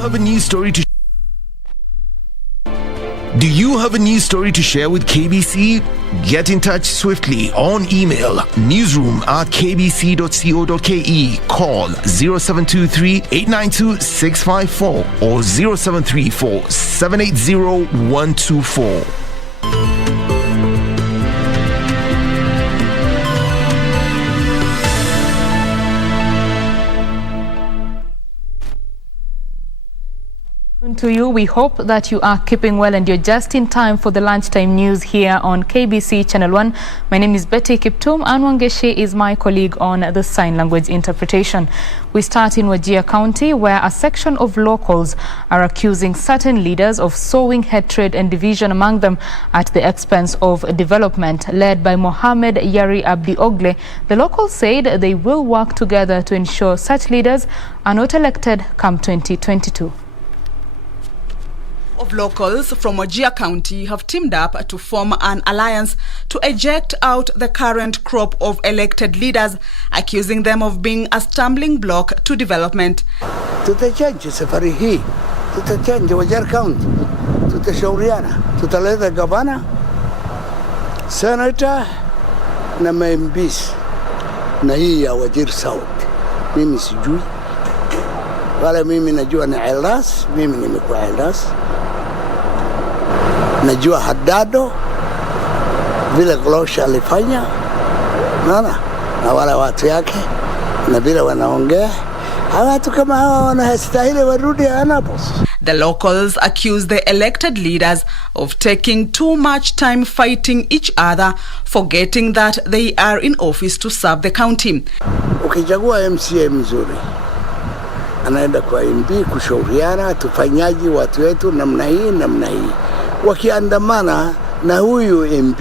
have a news story to Do you have a news story to share with KBC? Get in touch swiftly on email newsroom@kbc.co.ke, call 0723 892 654 or 0734 780 124. To you, we hope that you are keeping well and you're just in time for the lunchtime news here on KBC Channel 1. My name is Betty Kiptum and Wangeshe is my colleague on the sign language interpretation. We start in Wajir County, where a section of locals are accusing certain leaders of sowing hatred and division among them at the expense of development. Led by Mohammed Yari Abdi Ogle, the locals said they will work together to ensure such leaders are not elected come 2022. Of locals from Wajir County have teamed up to form an alliance to eject out the current crop of elected leaders, accusing them of being a stumbling block to development. Tutachange safari hii, tutachange Wajir County, tutashauriana, tutaleta gavana, senator na MPs na hii ya Wajir South. Mimi sijui, wala mimi najua ni Eldas, mimi nimekuwa Eldas. Najua Haddado vile Glosha alifanya na wale watu yake na vile wanaongea watu kama hawa wanastahili warudi anapo. The locals accuse the elected leaders of taking too much time fighting each other, forgetting that they are in office to serve the county. Ukichagua MCA mzuri anaenda kwa MP kushauriana tufanyaji watu wetu namna hii. Wakiandamana na huyu MP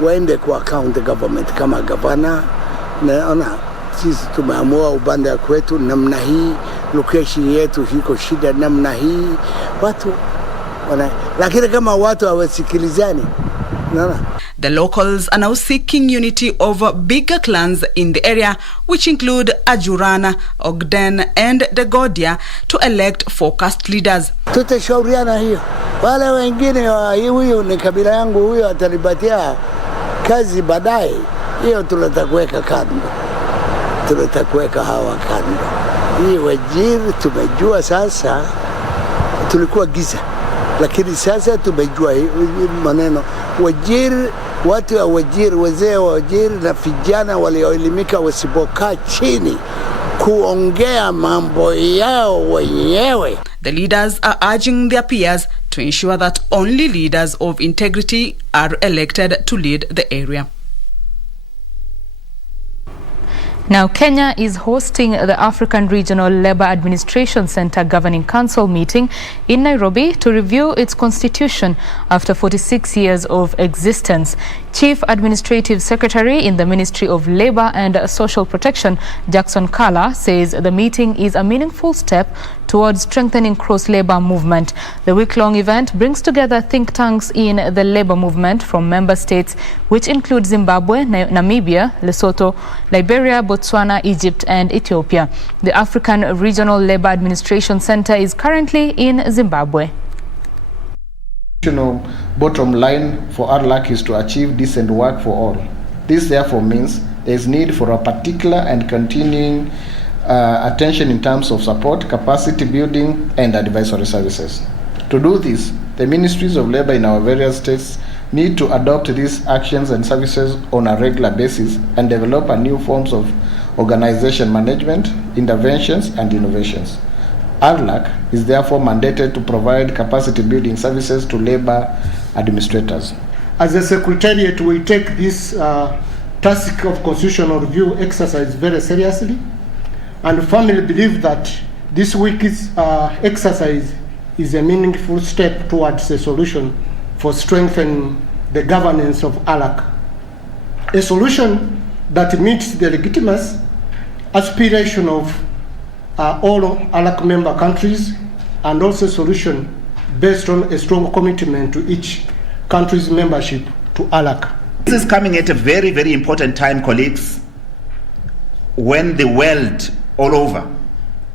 waende kwa county government kama gavana, naona sisi tumeamua upande wa kwetu namna hii, location yetu hiko shida namna hii, watu lakini kama watu hawasikilizani, naona. The locals are now seeking unity over bigger clans in the area, which include Ajurana, Ogden and Dagodia, to elect focused leaders. Tutashauriana hiyo. Wale wengine huyu ni kabila yangu, huyu atanipatia kazi baadaye, hiyo tunatakuweka kando. Tunatakuweka hawa kando. Hii Wajir tumejua sasa, tulikuwa giza. Lakini sasa tumejua maneno. Wajir, watu wa Wajir, wazee wa Wajir na vijana walioelimika wasipokaa chini kuongea mambo yao wenyewe. The leaders are urging their peers to ensure that only leaders of integrity are elected to lead the area. Now, Kenya is hosting the African Regional Labour Administration Centre Governing Council meeting in Nairobi to review its constitution after 46 years of existence. Chief Administrative Secretary in the Ministry of Labour and Social Protection, Jackson Kala, says the meeting is a meaningful step towards strengthening cross-labour movement. The week-long event brings together think tanks in the labour movement from member states, which include Zimbabwe, Namibia, Lesotho, Liberia, Botswana, Egypt and Ethiopia. The African Regional Labour Administration Centre is currently in Zimbabwe. Bottom line for our luck is to achieve decent work for all. This therefore means there is need for a particular and continuing attention in terms of support, capacity building and advisory services. To do this, the ministries of labor in our various states need to adopt these actions and services on a regular basis and develop a new forms of organization management, interventions and innovations. ARLAC is therefore mandated to provide capacity building services to labor administrators. As a secretariat, we take this task of constitutional review exercise very seriously and firmly believe that this week's exercise is a meaningful step towards a solution for strengthening the governance of ARLAC. A solution that meets the legitimate aspiration of all ARLAC member countries, and also a solution based on a strong commitment to each country's membership to ARLAC. This is coming at a very, very important time, colleagues. when the world all over,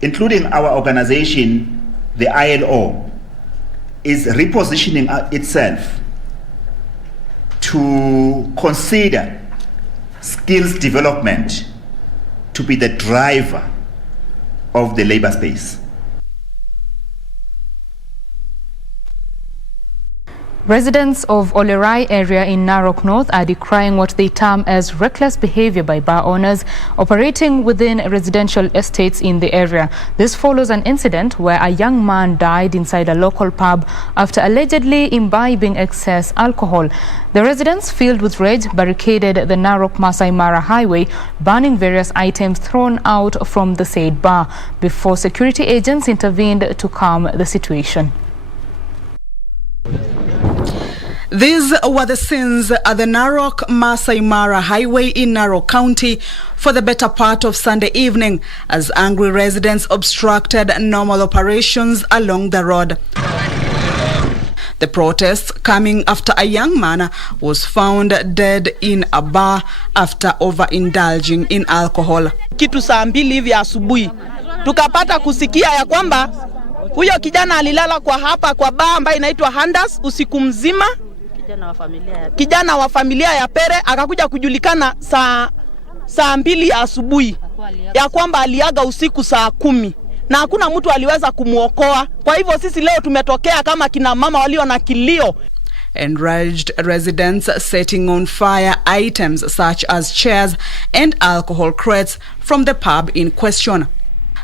including our organization, the ILO, is repositioning itself to consider skills development to be the driver of the labor space. Residents of Olerai area in Narok North are decrying what they term as reckless behavior by bar owners operating within residential estates in the area. This follows an incident where a young man died inside a local pub after allegedly imbibing excess alcohol. The residents, filled with rage, barricaded the Narok Masai Mara highway, burning various items thrown out from the said bar before security agents intervened to calm the situation. These were the scenes at the Narok Masai Mara highway in Narok County for the better part of Sunday evening as angry residents obstructed normal operations along the road. The protests coming after a young man was found dead in a bar after overindulging in alcohol. Kitu saa 2 hivi asubuhi tukapata kusikia ya kwamba huyo kijana alilala kwa hapa kwa bar ambayo inaitwa Handas usiku mzima. Kijana wa familia ya Pere akakuja kujulikana saa 2 asubuhi ya kwamba aliaga usiku saa 10 na hakuna mtu aliweza kumuokoa. Kwa hivyo sisi leo tumetokea kama kina mama walio na kilio. Enraged residents setting on fire items such as chairs and alcohol crates from the pub in question.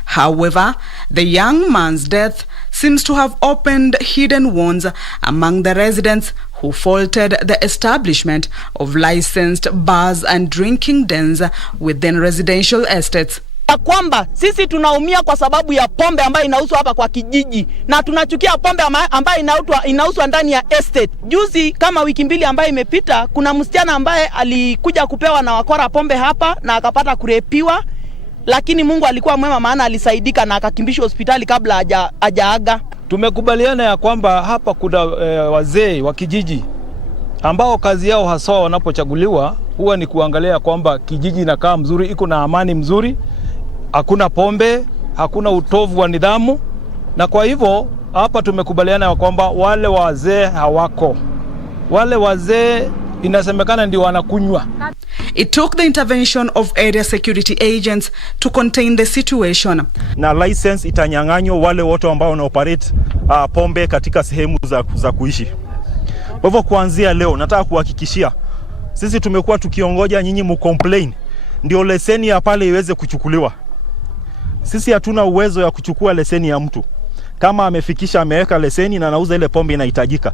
However, the young man's death seems to have opened hidden wounds among the residents who faulted the establishment of licensed bars and drinking dens within residential estates. Kwamba sisi tunaumia kwa sababu ya pombe ambayo inauzwa hapa kwa kijiji na tunachukia pombe ambayo inauzwa ndani ya estate. Juzi kama wiki 2 ambayo imepita, kuna msichana ambaye alikuja kupewa na wakora pombe hapa na akapata kurepiwa, lakini Mungu alikuwa mwema maana alisaidika na akakimbishwa hospitali kabla hajaaga. Tumekubaliana ya kwamba hapa kuna wazee wa kijiji ambao kazi yao hasa wanapochaguliwa huwa ni kuangalia kwamba kijiji inakaa mzuri, iko na amani mzuri, hakuna pombe, hakuna utovu wa nidhamu, na kwa hivyo hapa tumekubaliana ya kwamba wale wazee hawako. Wale wazee inasemekana ndio wanakunywa. It took the intervention of area security agents to contain the situation. Na license itanyang'anywa wale wote ambao wanaoperate pombe katika sehemu za kuishi. Kwa hivyo kuanzia leo nataka kuhakikishia sisi tumekuwa tukiongoja nyinyi mcomplain ndio leseni ya pale iweze kuchukuliwa. Sisi hatuna uwezo ya kuchukua leseni ya mtu. Kama amefikisha ameweka leseni na anauza ile pombe inahitajika.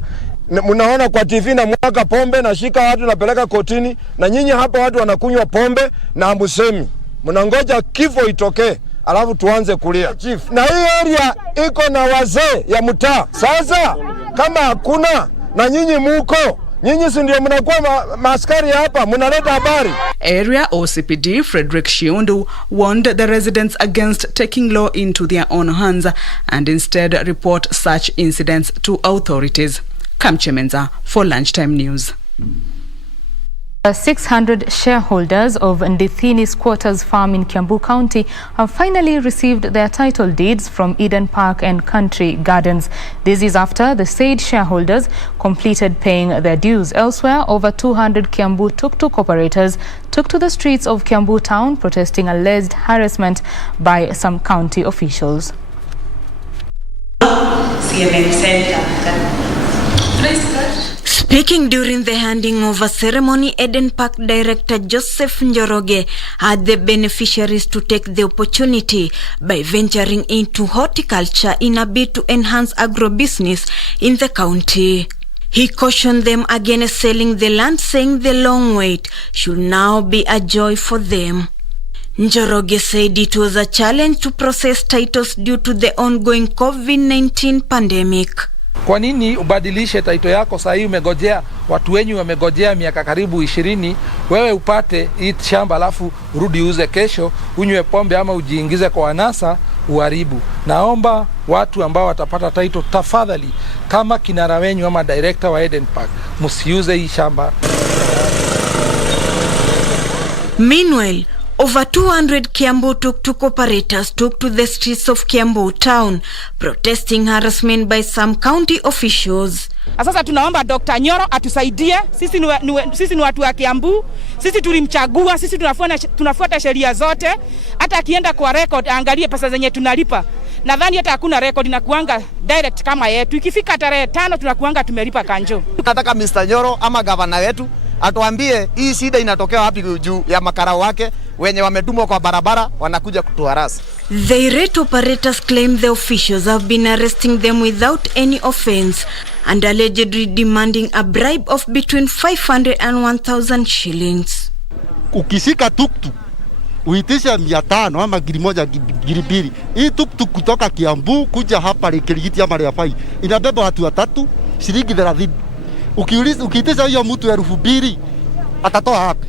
Mnaona kwa TV na mwaka pombe na shika watu napeleka kotini na nyinyi hapa watu wanakunywa pombe na ambusemi. Mnangoja kifo itokee alafu tuanze kulia. Chief, na hii area iko na wazee ya mtaa. Sasa kama hakuna na nyinyi muko, nyinyi si ndio mnakuwa maaskari hapa, mnaleta habari. Area OCPD Frederick Shiundu warned the residents against taking law into their own hands and instead report such incidents to authorities. Kamchemenza for Lunchtime News. 600 shareholders of Ndithini Squatters Farm in Kiambu County have finally received their title deeds from Eden Park and Country Gardens. This is after the said shareholders completed paying their dues. Elsewhere, over 200 Kiambu tuk-tuk operators took to the streets of Kiambu town protesting alleged harassment by some county officials. Speaking during the handing over ceremony, Eden Park Director Joseph Njoroge had the beneficiaries to take the opportunity by venturing into horticulture in a bid to enhance agro-business in the county. He cautioned them against selling the land, saying the long wait should now be a joy for them. Njoroge said it was a challenge to process titles due to the ongoing COVID-19 pandemic. Kwa nini ubadilishe title yako saa hii umegojea watu wenyu wamegojea miaka karibu 20 wewe upate hii shamba alafu urudi uze kesho unywe pombe ama ujiingize kwa anasa uharibu. Naomba watu ambao watapata title tafadhali kama kinara wenyu ama director wa Eden Park msiuze hii shamba. Meanwhile, Over 200 Kiambu tuk-tuk operators took to the streets of Kiambu town, protesting harassment by some county officials. Sasa tunaomba Dr. Nyoro atusaidie, sisi ni watu wa Kiambu, sisi tulimchagua, sisi tunafuata sheria zote, hata akienda kwa record angalie pesa zenye tunalipa. Nadhani hata hakuna record inakuanga direct kama yetu. Ikifika tarehe 5 tunakuanga tumelipa kanjo. Nataka Mr. Nyoro ama gavana wetu atuambie hii shida inatokea wapi juu ya makarao wake wenye wametumwa kwa barabara wanakuja kutuharasi. The irate operators claim the officials have been arresting them without any offense and allegedly demanding a bribe of between 500 and 1,000 shillings. Ukishika tuktuk uitisha 500 ama 1,000 2,000. Hii tuktuk kutoka Kiambu kuja hapa Kirigiti ama Riafai inabeba watu 3 shilingi 30. Ukiitisha hiyo mtu 2,000 atatoa hapa.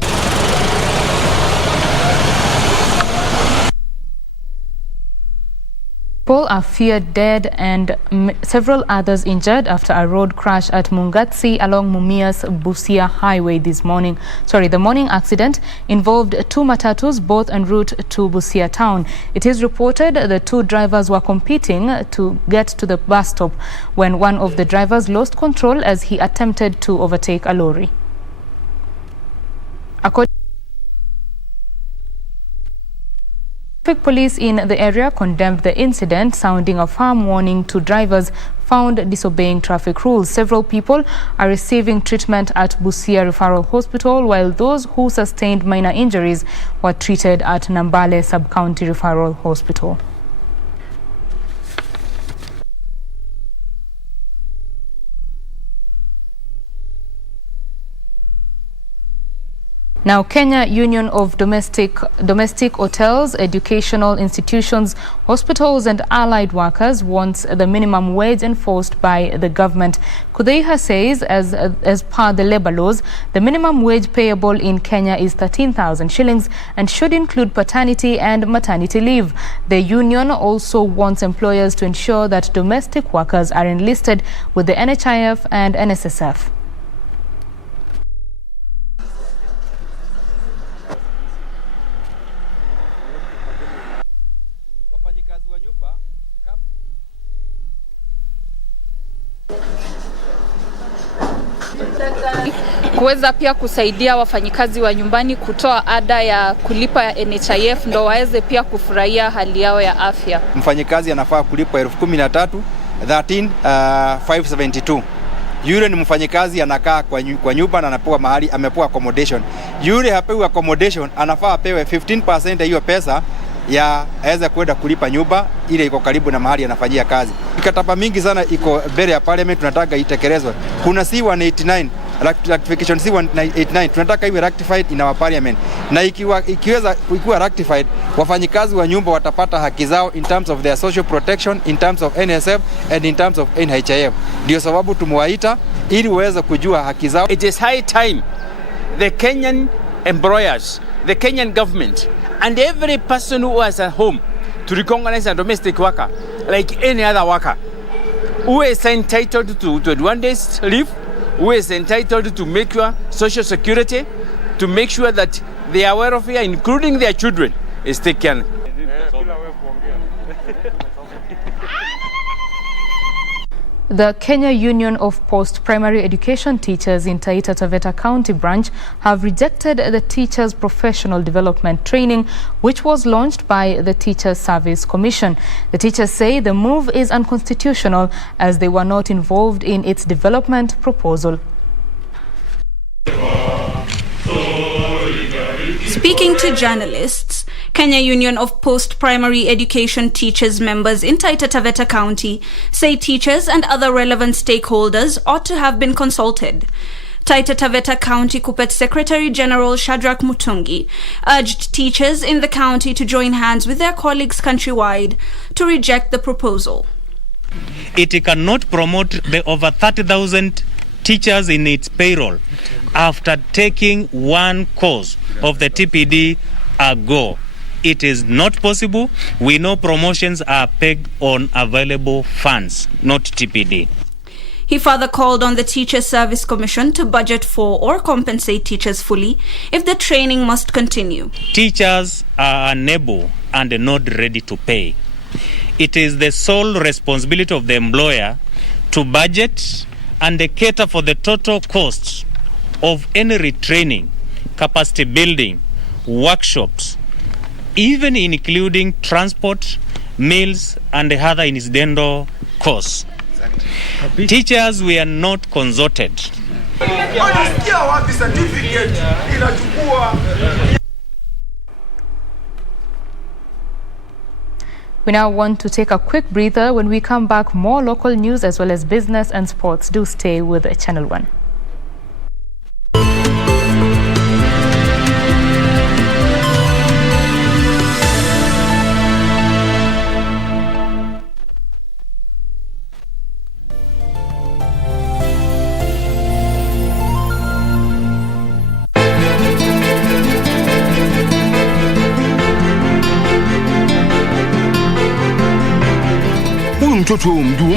People are feared dead and several others injured after a road crash at Mungatsi along Mumias Busia highway this morning. The morning accident involved 2 matatus, both en route to Busia town. It is reported the 2 drivers were competing to get to the bus stop when one of the drivers lost control as he attempted to overtake a lorry. Police in the area condemned the incident, sounding a firm warning to drivers found disobeying traffic rules. Several people are receiving treatment at Busia Referral Hospital, while those who sustained minor injuries were treated at Nambale Sub-County Referral Hospital. Now, Kenya Union of Domestic Hotels, Educational Institutions, Hospitals and Allied Workers wants the minimum wage enforced by the government. Kudeiha says, as per the labour laws, the minimum wage payable in Kenya is 13,000 shillings and should include paternity and maternity leave. The union also wants employers to ensure that domestic workers are enlisted with the NHIF and NSSF. Kuweza pia kusaidia wafanyikazi wa nyumbani kutoa ada ya kulipa ya NHIF ndo waweze pia kufurahia hali yao ya afya. Mfanyikazi anafaa kulipa 13,572. Yule ni mfanyikazi anakaa kwa nyumba na anapewa mahali amepewa accommodation. Yule hapewi accommodation anafaa apewe 15% ya hiyo pesa ya aweza kwenda kulipa nyumba ile iko karibu na mahali anafanyia kazi. Mikataba mingi sana iko mbele ya parliament tunataka itekelezwe. Kuna C189 rectification C189 tunataka iwe rectified in our parliament, na ikiwa rectified wafanyikazi wa nyumba watapata haki zao in terms of their social protection, in terms of NSF and in terms of NHIF. Ndio sababu tumewaita ili waweze kujua haki zao. It is high time the Kenyan employers, the Kenyan government and every person who is at home to recognize a domestic worker like any other worker who is entitled to 21 days leave, who is entitled to make your social security, to make sure that their welfare, including their children, is taken. The Kenya Union of Post-Primary Education Teachers in Taita Taveta County branch have rejected the Teachers Professional Development Training, which was launched by the Teachers Service Commission. The teachers say the move is unconstitutional as they were not involved in its development proposal. Speaking to journalists, Kenya Union of Post-Primary Education Teachers members in Taita Taveta County say teachers and other relevant stakeholders ought to have been consulted. Taita Taveta County Kupet Secretary General Shadrach Mutungi urged teachers in the county to join hands with their colleagues countrywide to reject the proposal. It cannot promote the over 30,000 teachers in its payroll after taking one course of the TPD ago. It is not possible. We know promotions are pegged on available funds, not TPD. He further called on the Teachers Service Commission to budget for or compensate teachers fully if the training must continue. Teachers are unable and not ready to pay. It is the sole responsibility of the employer to budget and cater for the total costs of any retraining, capacity building, workshops, even including transport, meals, and other incidental costs. Teachers were not consulted. We now want to take a quick breather. When we come back, more local news as well as business and sports. Do stay with Channel 1.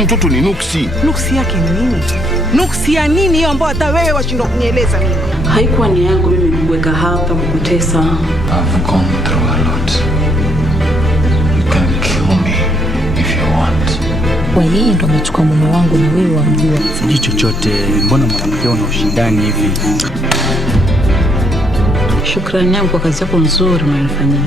Mtoto ni nuksi. Nuksi yake ni nini? Nuksi ya nini hiyo ambayo hata wewe washindwa kunieleza mimi? Haikuwa nia yangu mimi kuweka hapa kukutesa. I've gone through a lot. You can kill me if you want. Kwa yeye ndo amechukua mume wangu na wewe wamjua. Sijui chochote, mbona mwanamke una ushindani hivi? Shukrani yangu kwa kazi yako nzuri unayofanya.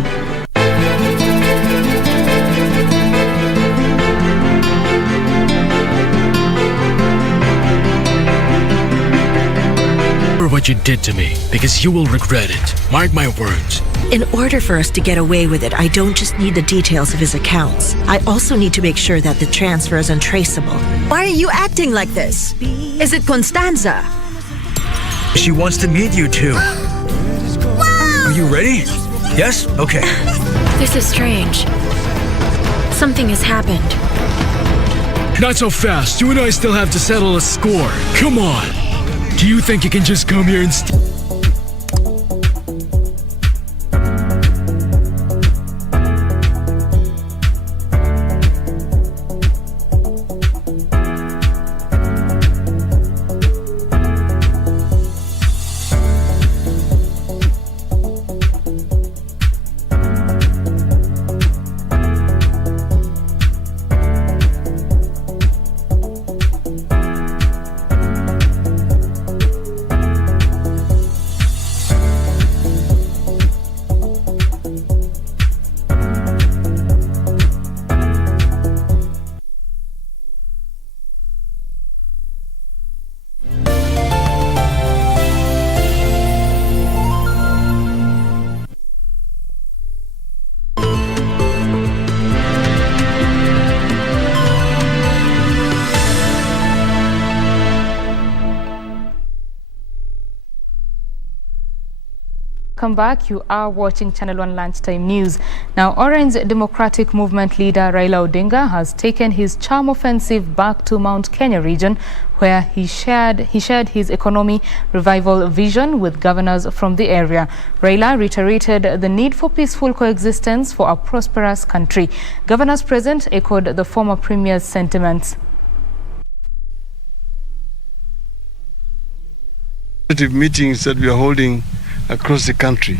What you did to me, because you will regret it. Mark my words. In order for us to get away with it, I don't just need the details of his accounts. I also need to make sure that the transfer is untraceable. Why are you acting like this? Is it Constanza? She wants to meet you too. Are you ready? Yes? Okay. This is strange. Something has happened. Not so fast. You and I still have to settle a score. Come on. Do you think you can just come here and Welcome back. You are watching Channel 1 Lunchtime News. Now, Orange Democratic Movement leader Raila Odinga has taken his charm offensive back to Mount Kenya region, where he shared his economy revival vision with governors from the area. Raila reiterated the need for peaceful coexistence for a prosperous country. Governors present echoed the former premier's sentiments. Meetings that we are holding across the country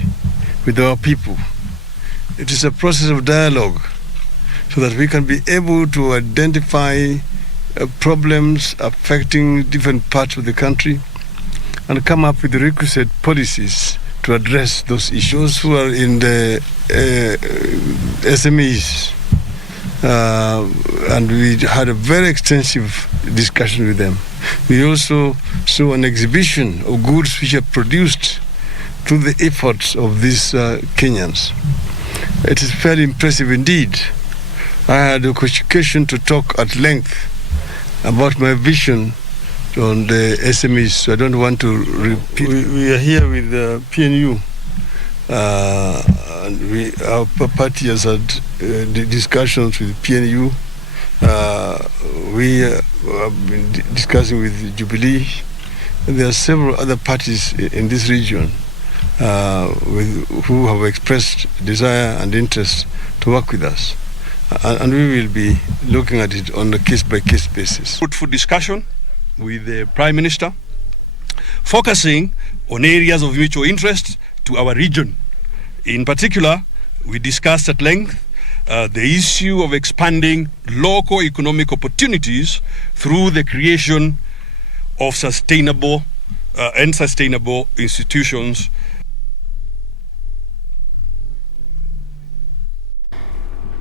with our people. It is a process of dialogue so that we can be able to identify problems affecting different parts of the country and come up with the requisite policies to address those issues. Who are in the SMEs, and we had a very extensive discussion with them. We also saw an exhibition of goods which are produced through the efforts of these Kenyans. It is very impressive indeed. I had the occasion to talk at length about my vision on the SMEs, so I don't want to repeat. We are here with PNU. And our party has had discussions with PNU. We have been discussing with Jubilee. And there are several other parties in this region who have expressed desire and interest to work with us. And we will be looking at it on a case-by-case basis. Fruitful discussion with the Prime Minister, focusing on areas of mutual interest to our region. In particular, we discussed at length the issue of expanding local economic opportunities through the creation of sustainable institutions.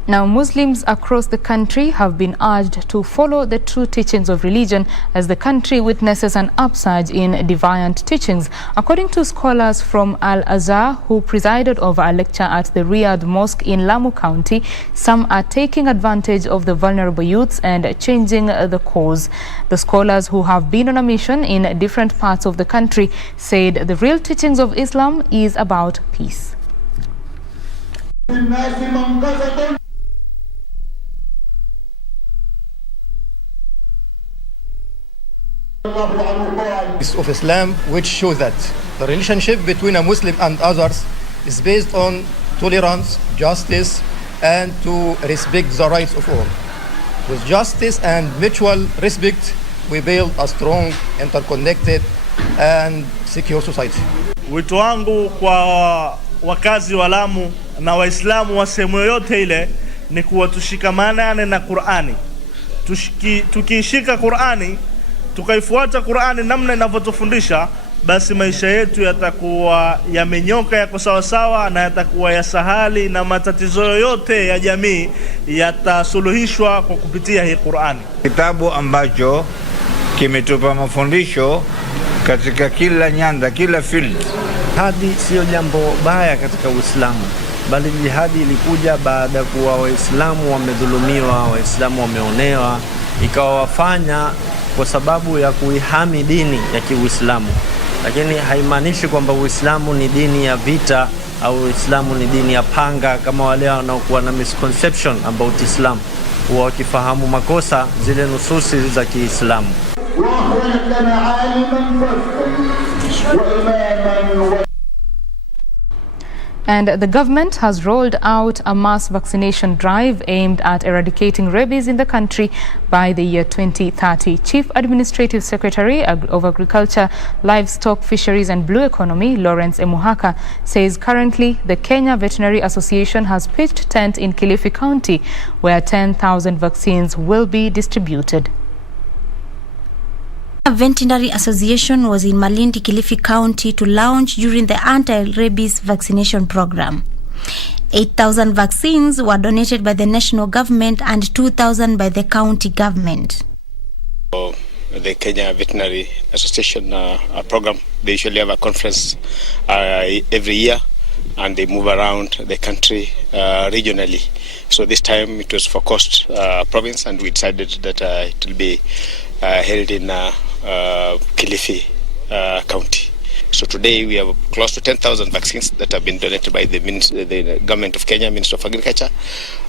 Now, Muslims across the country have been urged to follow the true teachings of religion as the country witnesses an upsurge in deviant teachings. According to scholars from Al-Azhar who presided over a lecture at the Riyadh Mosque in Lamu County, some are taking advantage of the vulnerable youths and changing the cause. The scholars who have been on a mission in different parts of the country said the real teachings of Islam is about peace. Of Islam, which shows that the relationship between a Muslim and others is based on tolerance, justice, and to respect the rights of all. With justice and mutual respect, we build a strong, interconnected, and secure society. Wito wangu kwa wakazi wa Lamu na Waislamu wa sehemu yote ile ni kuwa tushikamane na Qur'ani. Tukiishika Qur'ani, tukaifuata Qur'ani namna inavyotufundisha, basi maisha yetu yatakuwa yamenyoka, yako sawa sawa, na yatakuwa ya sahali, na matatizo yote ya jamii yatasuluhishwa kwa kupitia hii Qur'ani. Kitabu ambacho kimetupa mafundisho katika kila nyanda, kila field. Jihadi sio jambo baya katika Uislamu, bali jihadi ilikuja baada ya kuwa Waislamu wamedhulumiwa, Waislamu wameonewa, ikawa wafanya kwa sababu ya kuihami dini ya Kiislamu. Lakini haimaanishi kwamba Uislamu ni dini ya vita au Uislamu ni dini ya panga, kama wale wanaokuwa na misconception about Islam, huwa wakifahamu makosa zile nususi za Kiislamu. And the government has rolled out a mass vaccination drive aimed at eradicating rabies in the country by the year 2030. Chief Administrative Secretary of Agriculture, Livestock, Fisheries and Blue Economy, Lawrence Emuhaka, says currently the Kenya Veterinary Association has pitched tent in Kilifi County, where 10,000 vaccines will be distributed. A veterinary association was in Malindi, Kilifi County to launch during the anti-rabies vaccination program. 8,000 vaccines were donated by the national government and 2,000 by the county government. The Kenya Veterinary Association program, they usually have a conference every year, and they move around the country regionally. So this time it was for Coast province, and we decided that it will be held in Kilifi County. So today we have close to 10,000 vaccines that have been donated by the government of Kenya, Ministry of Agriculture,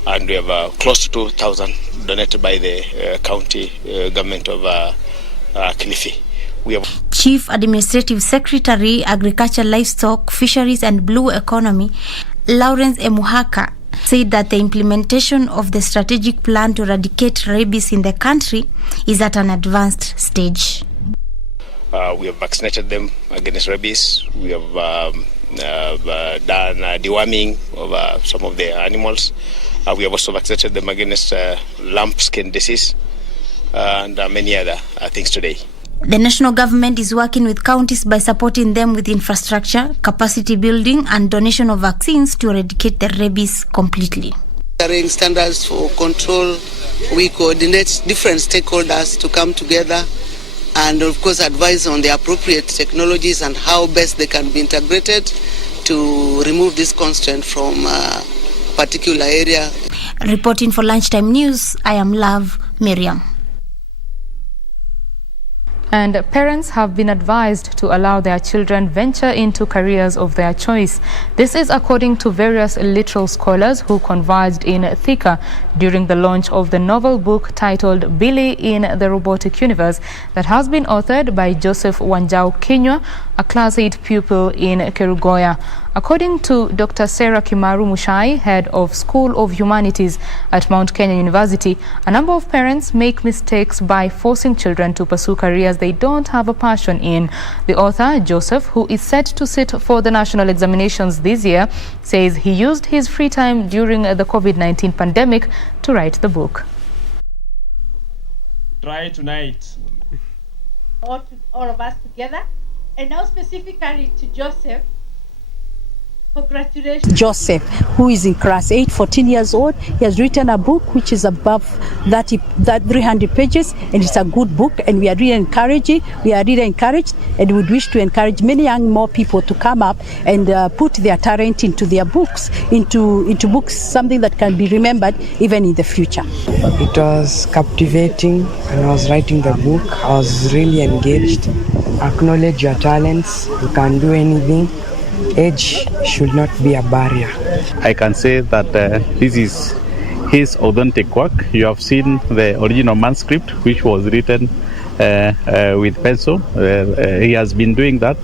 and we have close to 2,000 donated by the county government of Kilifi. We have Chief Administrative Secretary, Agriculture, Livestock, Fisheries and Blue Economy, Lawrence Emuhaka, said that the implementation of the strategic plan to eradicate rabies in the country is at an advanced stage. We have vaccinated them against rabies. We have done deworming of some of the animals. We have also vaccinated them against lambskin disease and many other things today. The national government is working with counties by supporting them with infrastructure, capacity building and donation of vaccines to eradicate the rabies completely. Standards for control, we coordinate different stakeholders to come together and of course advise on the appropriate technologies and how best they can be integrated to remove this constraint from a particular area. Reporting for Lunchtime News, I am Love Miriam. And parents have been advised to allow their children venture into careers of their choice. This is according to various literal scholars who converged in Thika during the launch of the novel book titled Billy in the Robotic Universe that has been authored by Joseph Wanjau Kinywa, a class 8 pupil in Kerugoya. According to Dr. Sarah Kimaru Mushai, head of School of Humanities at Mount Kenya University, a number of parents make mistakes by forcing children to pursue careers they don't have a passion in. The author, Joseph, who is set to sit for the national examinations this year, says he used his free time during the COVID-19 pandemic to write the book. Try tonight. All of us together, and now specifically to Joseph. Congratulations. Joseph, who is in class 8, 14 years old, he has written a book which is above 300 pages, and it's a good book, and we are really encouraged, and would wish to encourage many more people to come up and put their talent into their books, into books, something that can be remembered even in the future. It was captivating, and I was writing the book. I was really engaged. Acknowledge your talents. You can do anything. Age should not be a barrier. I can say that this is his authentic work. You have seen the original manuscript, which was written with pencil. He has been doing that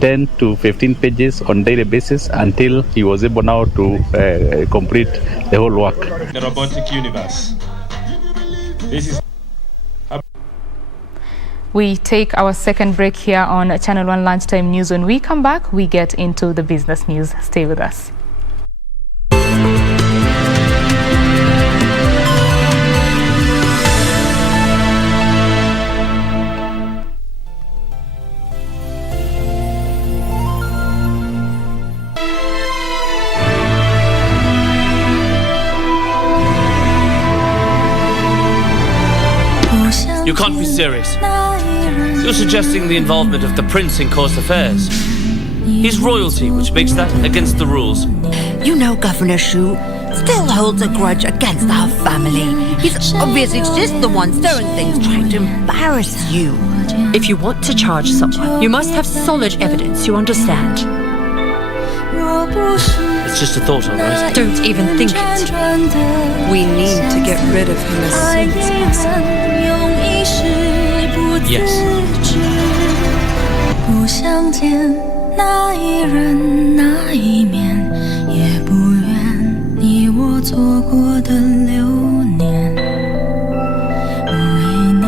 10 to 15 pages on daily basis until he was able now to complete the whole work. The robotic universe. This is. We take our second break here on Channel 1 Lunchtime News. When we come back, we get into the business news. Stay with us. You can't be serious. You're suggesting the involvement of the prince in court affairs. He's royalty, which makes that against the rules. You know Governor Shu still holds a grudge against our family. He's obviously just the one stirring things, trying to embarrass you. If you want to charge someone, you must have solid evidence, you understand? It's just a thought, all right? Don't even think it. We need to get rid of him as soon as possible. Yes.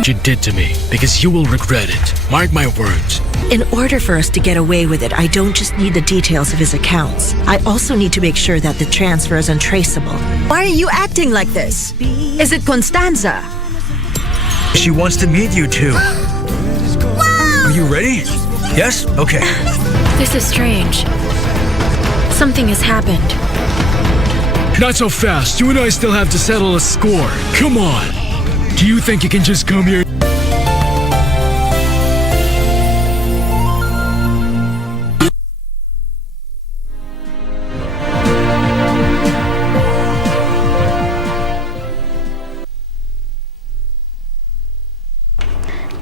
You did to me, because you will regret it. Mark my words. In order for us to get away with it, I don't just need the details of his accounts. I also need to make sure that the transfer is untraceable. Why are you acting like this? Is it Constanza? She wants to meet you too. Are you ready? Yes? Okay. This is strange. Something has happened. Not so fast. You and I still have to settle a score. Come on. Do you think you can just come here?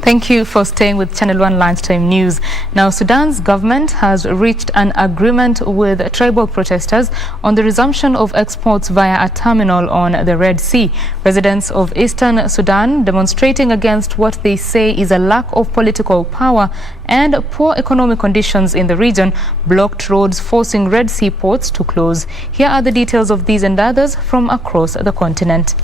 Thank you for staying with Channel 1 Lunchtime News. Now, Sudan's government has reached an agreement with tribal protesters on the resumption of exports via a terminal on the Red Sea. Residents of eastern Sudan, demonstrating against what they say is a lack of political power and poor economic conditions in the region, blocked roads, forcing Red Sea ports to close. Here are the details of these and others from across the continent.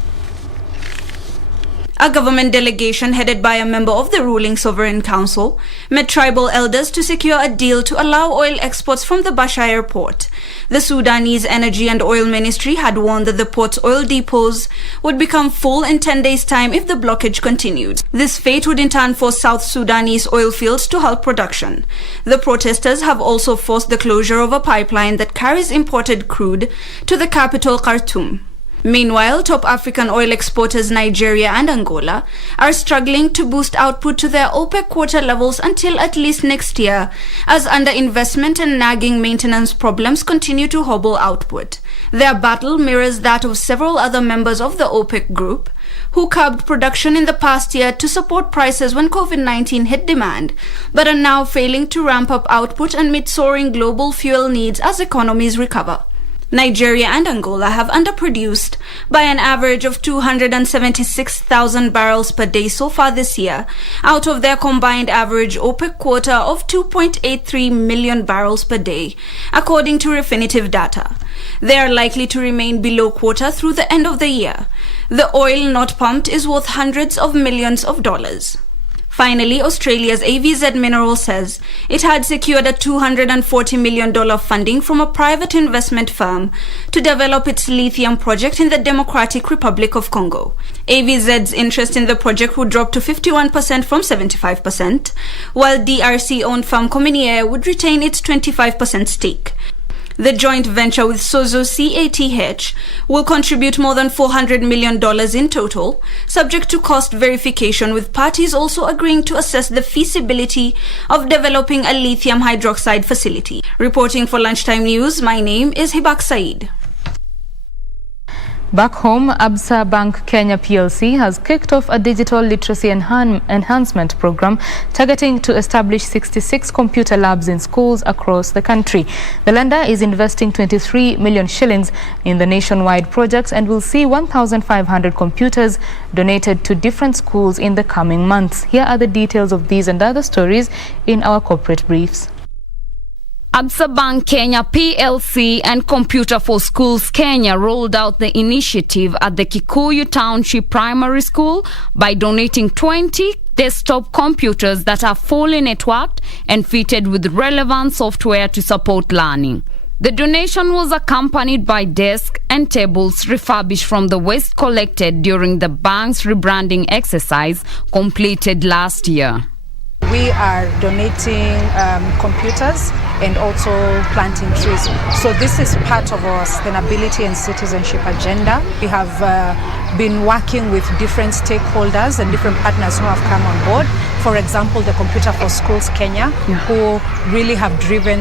A government delegation headed by a member of the ruling Sovereign Council met tribal elders to secure a deal to allow oil exports from the Bashir port. The Sudanese Energy and Oil Ministry had warned that the port's oil depots would become full in 10 days' time if the blockage continued. This fate would in turn force South Sudanese oil fields to halt production. The protesters have also forced the closure of a pipeline that carries imported crude to the capital Khartoum. Meanwhile, top African oil exporters Nigeria and Angola are struggling to boost output to their OPEC quota levels until at least next year, as underinvestment and nagging maintenance problems continue to hobble output. Their battle mirrors that of several other members of the OPEC group, who curbed production in the past year to support prices when COVID-19 hit demand, but are now failing to ramp up output and meet soaring global fuel needs as economies recover. Nigeria and Angola have underproduced by an average of 276,000 barrels per day so far this year, out of their combined average OPEC quota of 2.83 million barrels per day, according to Refinitiv data. They are likely to remain below quota through the end of the year. The oil not pumped is worth hundreds of millions of dollars. Finally, Australia's AVZ Mineral says it had secured a $240 million funding from a private investment firm to develop its lithium project in the Democratic Republic of Congo. AVZ's interest in the project would drop to 51% from 75%, while DRC-owned firm Cominier would retain its 25% stake. The joint venture with Sozo CATH will contribute more than $400 million in total, subject to cost verification, with parties also agreeing to assess the feasibility of developing a lithium hydroxide facility. Reporting for Lunchtime News, my name is Hibak Said. Back home, Absa Bank Kenya PLC has kicked off a digital literacy enhancement program targeting to establish 66 computer labs in schools across the country. The lender is investing 23 million shillings in the nationwide project and will see 1,500 computers donated to different schools in the coming months. Here are the details of these and other stories in our corporate briefs. Absa Bank Kenya PLC and Computer for Schools Kenya rolled out the initiative at the Kikuyu Township Primary School by donating 20 desktop computers that are fully networked and fitted with relevant software to support learning. The donation was accompanied by desks and tables refurbished from the waste collected during the bank's rebranding exercise completed last year. We are donating computers and also planting trees. So this is part of our sustainability and citizenship agenda. We have been working with different stakeholders and different partners who have come on board. For example, the Computer for Schools Kenya, who really have driven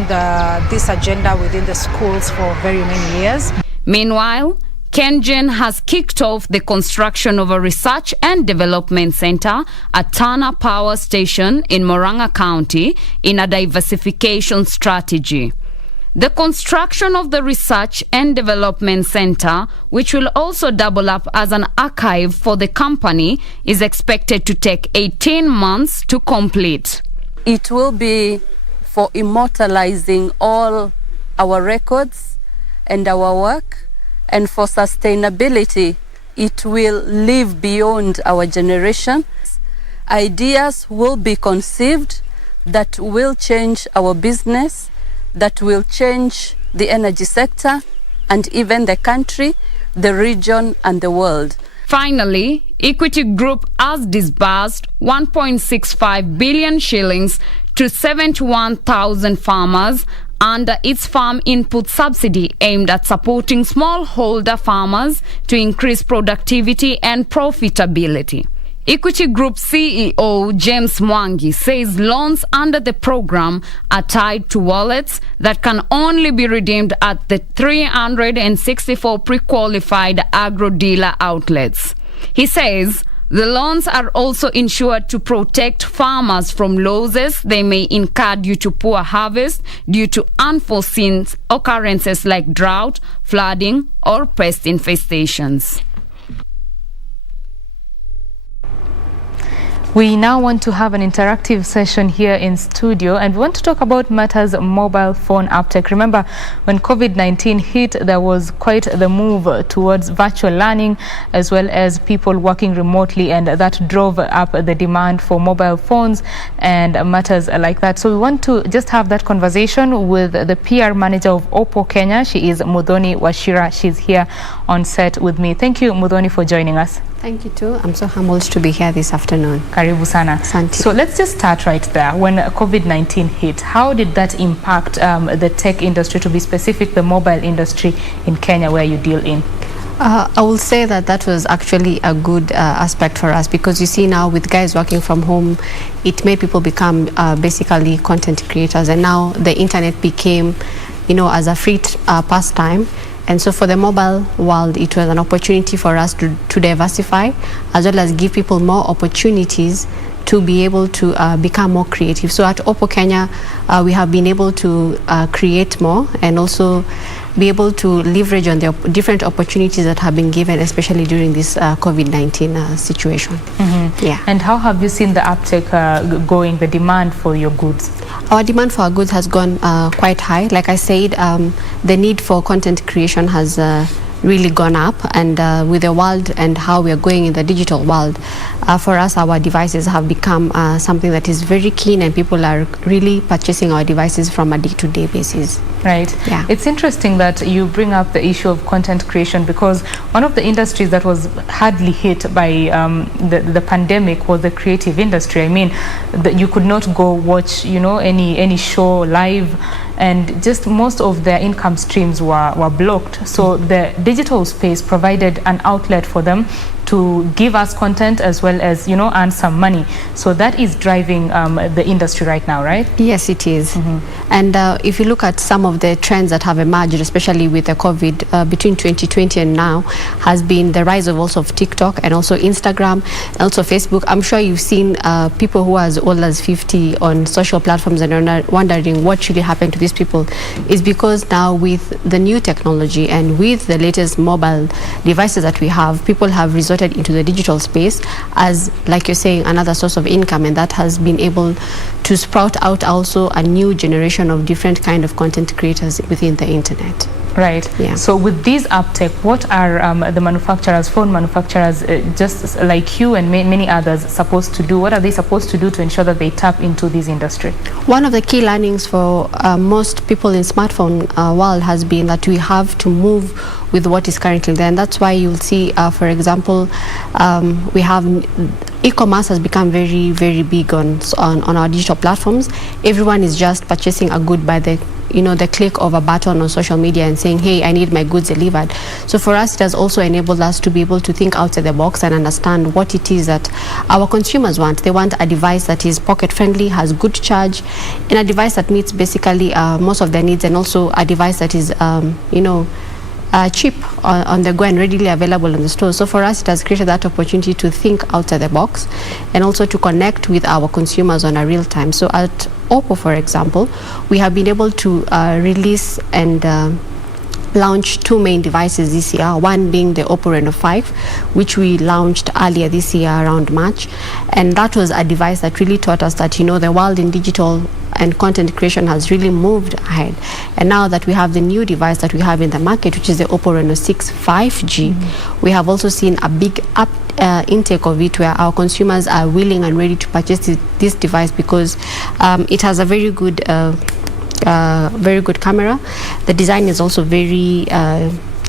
this agenda within the schools for very many years. Meanwhile, KenGen has kicked off the construction of a research and development center at Tana Power Station in Murang'a County in a diversification strategy. The construction of the research and development center, which will also double up as an archive for the company, is expected to take 18 months to complete. It will be for immortalizing all our records and our work. And for sustainability, it will live beyond our generation. Ideas will be conceived that will change our business, that will change the energy sector, and even the country, the region, and the world. Finally, Equity Group has disbursed 1.65 billion shillings to 71,000 farmers under its farm input subsidy aimed at supporting smallholder farmers to increase productivity and profitability. Equity Group CEO James Mwangi says loans under the program are tied to wallets that can only be redeemed at the 364 pre-qualified agro-dealer outlets. He says the loans are also insured to protect farmers from losses they may incur due to poor harvest, due to unforeseen occurrences like drought, flooding, or pest infestations. We now want to have an interactive session here in studio, and we want to talk about matters mobile phone uptake. Remember, when COVID-19 hit, there was quite the move towards virtual learning as well as people working remotely, and that drove up the demand for mobile phones and matters like that. So we want to just have that conversation with the PR manager of Oppo Kenya. She is Muthoni Wachira. She's here on set with me. Thank you, Muthoni, for joining us. Thank you too. I'm so humbled to be here this afternoon. Karibu sana. Asante. So let's just start right there. When COVID-19 hit, how did that impact the tech industry, to be specific, the mobile industry in Kenya where you deal in? I will say that was actually a good aspect for us, because you see now with guys working from home, it made people become basically content creators, and now the internet became, as a free pastime. And so for the mobile world, it was an opportunity for us to diversify, as well as give people more opportunities to be able to become more creative. So at Oppo Kenya, we have been able to create more and also be able to leverage on the different opportunities that have been given, especially during this COVID-19 situation. Yeah. And how have you seen the uptake going, the demand for your goods? Our demand for our goods has gone quite high. Like I said, the need for content creation has really gone up, and with the world and how we are going in the digital world, for us, our devices have become something that is very keen, and people are really purchasing our devices from a day-to-day basis. Right. Yeah. It's interesting that you bring up the issue of content creation, because one of the industries that was hardly hit by the pandemic was the creative industry. I mean, you could not go watch, any show live, and just most of their income streams were blocked. So the digital space provided an outlet for them to give us content as well as, earn some money. So that is driving the industry right now, right? Yes, it is. And if you look at some of the trends that have emerged, especially with the COVID, between 2020 and now, has been the rise of also of TikTok and also Instagram, and also Facebook. I'm sure you've seen people who are as old as 50 on social platforms and are wondering what really happened to these people. It's because now with the new technology and with the latest mobile devices that we have, people have resorted into the digital space as, like you're saying, another source of income, and that has been able to sprout out also a new generation of different kind of content creators within the internet. Right. Yeah. So with these uptake, what are the manufacturers, phone manufacturers, just like you and many others, supposed to do? What are they supposed to do to ensure that they tap into this industry? One of the key learnings for most people in smartphone world has been that we have to move with what is currently there, and that's why you'll see, for example, we have e-commerce has become very, very big on our digital platforms. Everyone is just purchasing a good by the click of a button on social media and saying, hey, I need my goods delivered. So for us, it has also enabled us to be able to think outside the box and understand what it is that our consumers want. They want a device that is pocket friendly, has good charge, and a device that meets basically most of their needs, and also a device that is cheap on the go and readily available in the store. So for us, it has created that opportunity to think outside the box and also to connect with our consumers on a real time. So at Oppo, for example, we have been able to release and launch two main devices this year, one being the Oppo Reno 5, which we launched earlier this year around March, and that was a device that really taught us that the world in digital and content creation has really moved ahead. And now that we have the new device that we have in the market, which is the Oppo Reno 6 5G, we have also seen a big intake of it, where our consumers are willing and ready to purchase this device because it has a very good camera. The design is also very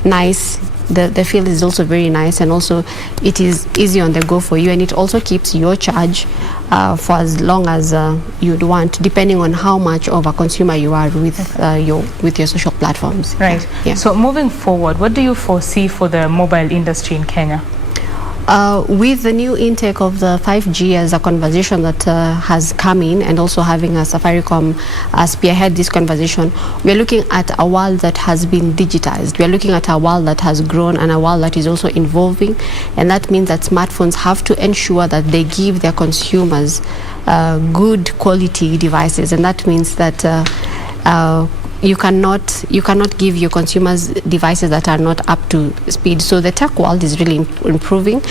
nice. The feel is also very nice, and also it is easy on the go for you, and it also keeps your charge for as long as you'd want, depending on how much of a consumer you are with your social platforms. Right. Yeah. So moving forward, what do you foresee for the mobile industry in Kenya? With the new intake of the 5G as a conversation that has come in, and also having a Safaricom spearhead this conversation, we are looking at a world that has been digitized. We are looking at a world that has grown and a world that is also evolving, and that means that smartphones have to ensure that they give their consumers good quality devices, and that means that you cannot give your consumers devices that are not up to speed. So the tech world is really improving,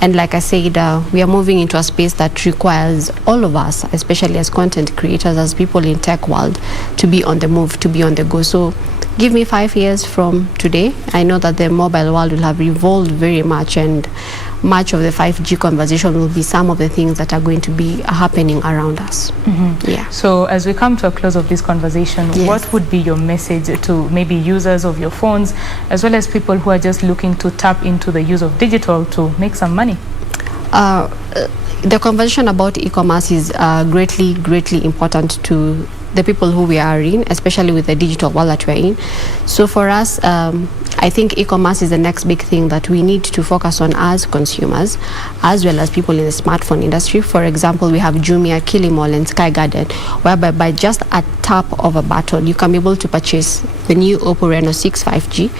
and like I said, we are moving into a space that requires all of us, especially as content creators, as people in tech world, to be on the move, to be on the go. So give me 5 years from today, I know that the mobile world will have evolved very much, and much of the 5G conversation will be some of the things that are going to be happening around us. Yeah. So as we come to a close of this conversation, Yes. what would be your message to maybe users of your phones, as well as people who are just looking to tap into the use of digital to make some money? The conversation about e-commerce is greatly important to the people who we are in, especially with the digital world that we're in. So for us, I think e-commerce is the next big thing that we need to focus on as consumers, as well as people in the smartphone industry. For example, we have Jumia, Kilimall, and Sky Garden, whereby by just a tap of a button, you can be able to purchase the new Oppo Reno 6 5G.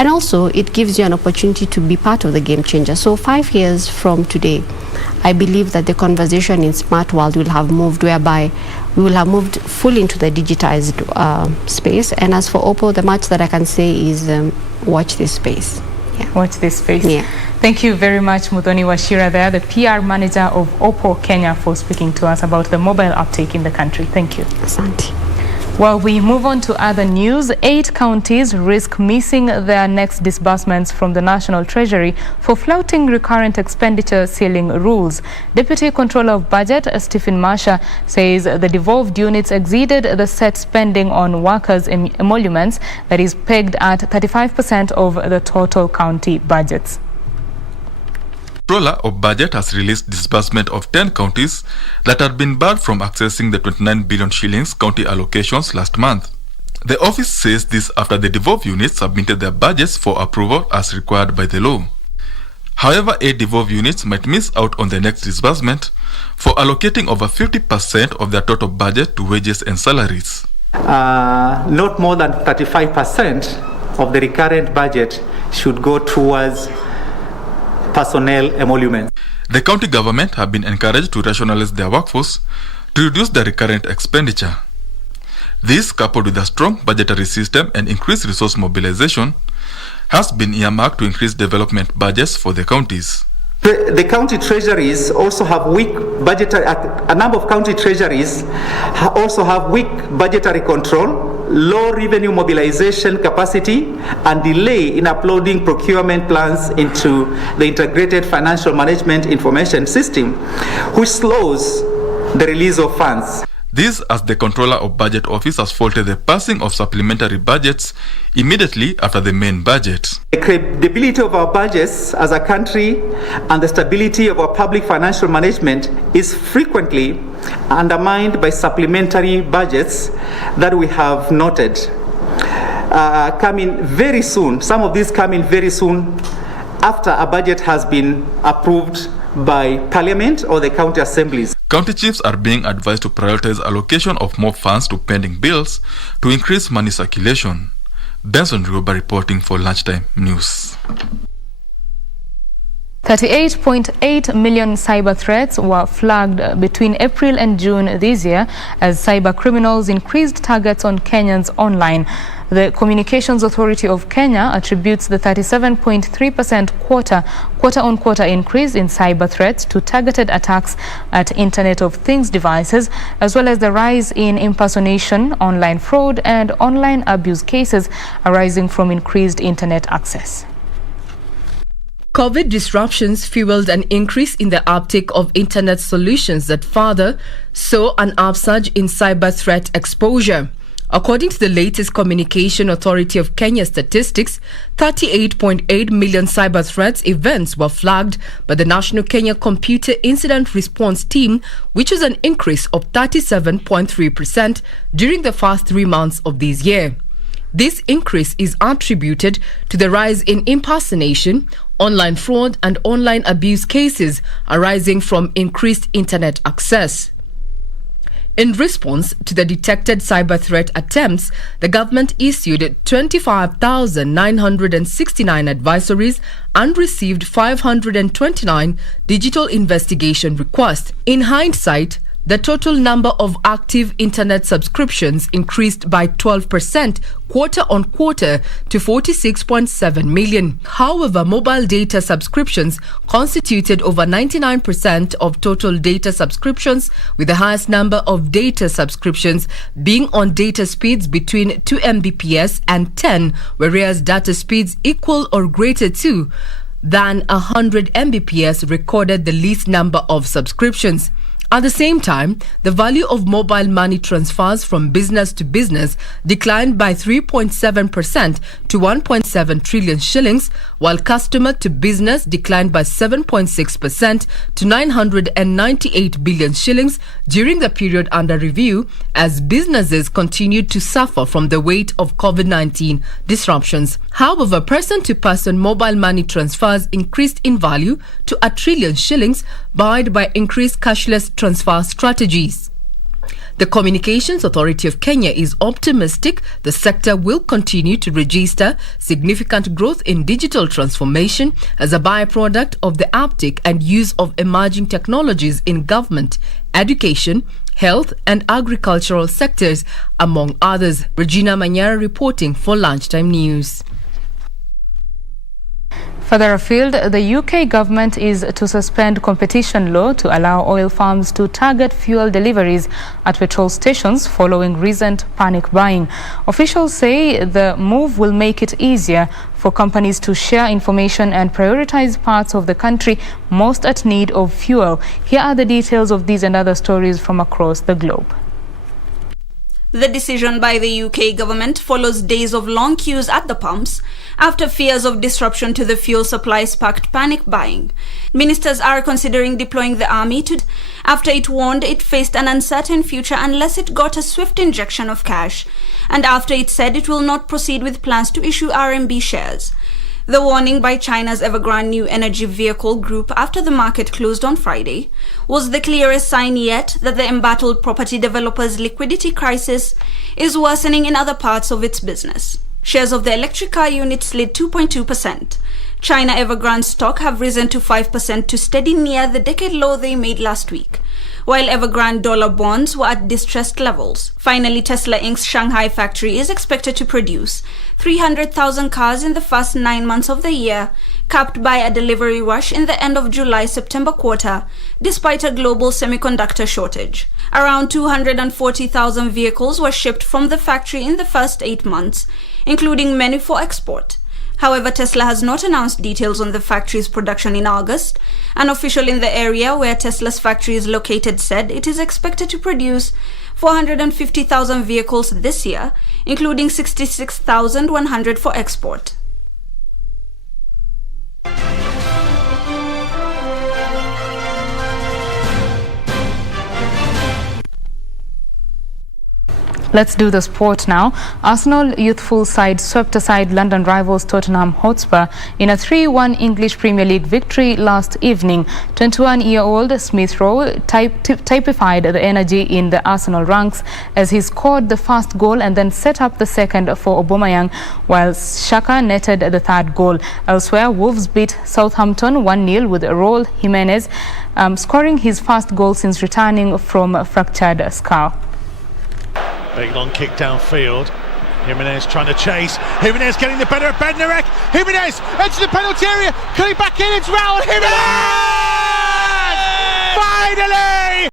And also, it gives you an opportunity to be part of the game changer. So 5 years from today, I believe that the conversation in smart world will have moved, whereby we will have moved fully into the digitized space. And as for Oppo, the much that I can say is watch this space. Yeah. Watch this space. Yeah. Thank you very much, Muthoni Wachira there, the PR manager of Oppo Kenya, for speaking to us about the mobile uptake in the country. Thank you. Asante. Well, we move on to other news. 8 counties risk missing their next disbursements from the National Treasury for flouting recurrent expenditure ceiling rules. Deputy Controller of Budget, Stephen Masha, says the devolved units exceeded the set spending on workers' emoluments that is pegged at 35% of the total county budgets. Controller of Budget has released disbursement of 10 counties that had been barred from accessing the 29 billion shillings county allocations last month. The office says this after the devolved units submitted their budgets for approval as required by the law. However, 8 devolved units might miss out on the next disbursement for allocating over 50% of their total budget to wages and salaries. Not more than 35% of the recurrent budget should go towards personnel emoluments. The county government have been encouraged to rationalize their workforce to reduce their recurrent expenditure. This, coupled with a strong budgetary system and increased resource mobilization, has been earmarked to increase development budgets for the counties. The county treasuries also have weak budgetary, a number of county treasuries also have weak budgetary control, low revenue mobilization capacity, and delay in uploading procurement plans into the integrated financial management information system, which slows the release of funds. This, as the Controller of Budget Office has faulted the passing of supplementary budgets immediately after the main budget. The credibility of our budgets as a country and the stability of our public financial management is frequently undermined by supplementary budgets that we have noted coming very soon. Some of these come in very soon after a budget has been approved by Parliament or the county assemblies. County chiefs are being advised to prioritize allocation of more funds to pending bills to increase money circulation. Benson Rioba reporting for Lunchtime News. 38.8 million cyber threats were flagged between April and June this year as cyber criminals increased targets on Kenyans online. The Communications Authority of Kenya attributes the 37.3% quarter-on-quarter increase in cyber threats to targeted attacks at Internet of Things devices, as well as the rise in impersonation, online fraud, and online abuse cases arising from increased Internet access. COVID disruptions fueled an increase in the uptake of Internet solutions that further saw an upsurge in cyber threat exposure. According to the latest Communication Authority of Kenya statistics, 38.8 million cyber threats events were flagged by the National Kenya Computer Incident Response Team, which is an increase of 37.3% during the first 3 months of this year. This increase is attributed to the rise in impersonation, online fraud, and online abuse cases arising from increased Internet access. In response to the detected cyber threat attempts, the government issued 25,969 advisories and received 529 digital investigation requests. In hindsight, the total number of active Internet subscriptions increased by 12% quarter-on-quarter to 46.7 million. However, mobile data subscriptions constituted over 99% of total data subscriptions, with the highest number of data subscriptions being on data speeds between 2 Mbps and 10, whereas data speeds equal or greater to than 100 Mbps recorded the least number of subscriptions. At the same time, the value of mobile money transfers from business to business declined by 3.7% to 1.7 trillion shillings, while customer to business declined by 7.6% to 998 billion shillings during the period under review, as businesses continued to suffer from the weight of COVID-19 disruptions. However, person-to-person mobile money transfers increased in value to 1 trillion shillings, buoyed by increased cashless transfer strategies. The Communications Authority of Kenya is optimistic the sector will continue to register significant growth in digital transformation as a byproduct of the uptake and use of emerging technologies in government, education, health and agricultural sectors, among others. Regina Manyara reporting for Lunchtime News. Further afield, the UK government is to suspend competition law to allow oil firms to target fuel deliveries at petrol stations following recent panic buying. Officials say the move will make it easier for companies to share information and prioritize parts of the country most at need of fuel. Here are the details of these and other stories from across the globe. The decision by the UK government follows days of long queues at the pumps after fears of disruption to the fuel supply sparked panic buying. Ministers are considering deploying the army after it warned it faced an uncertain future unless it got a swift injection of cash, and after it said it will not proceed with plans to issue RMB shares. The warning by China's Evergrande New Energy Vehicle Group after the market closed on Friday was the clearest sign yet that the embattled property developer's liquidity crisis is worsening in other parts of its business. Shares of the electric car unit slid 2.2%. China Evergrande stock have risen to 5% to steady near the decade low they made last week, while Evergrande dollar bonds were at distressed levels. Finally, Tesla Inc.'s Shanghai factory is expected to produce 300,000 cars in the first 9 months of the year, capped by a delivery rush in the end of July-September quarter, despite a global semiconductor shortage. Around 240,000 vehicles were shipped from the factory in the first 8 months, including many for export. However, Tesla has not announced details on the factory's production in August. An official in the area where Tesla's factory is located said it is expected to produce 450,000 vehicles this year, including 66,100 for export. Let's do the sport now. Arsenal youthful side swept aside London rivals Tottenham Hotspur in a 3-1 English Premier League victory last evening. 21-year-old Smith Rowe typified the energy in the Arsenal ranks as he scored the first goal and then set up the second for Aubameyang, while Xhaka netted the third goal. Elsewhere, Wolves beat Southampton 1-0 with Raul Jimenez scoring his first goal since returning from a fractured skull. Big long kick downfield. Jimenez trying to chase. Jimenez getting the better of Bednarek. Jimenez into the penalty area. Coming back in. It's Raul Jimenez!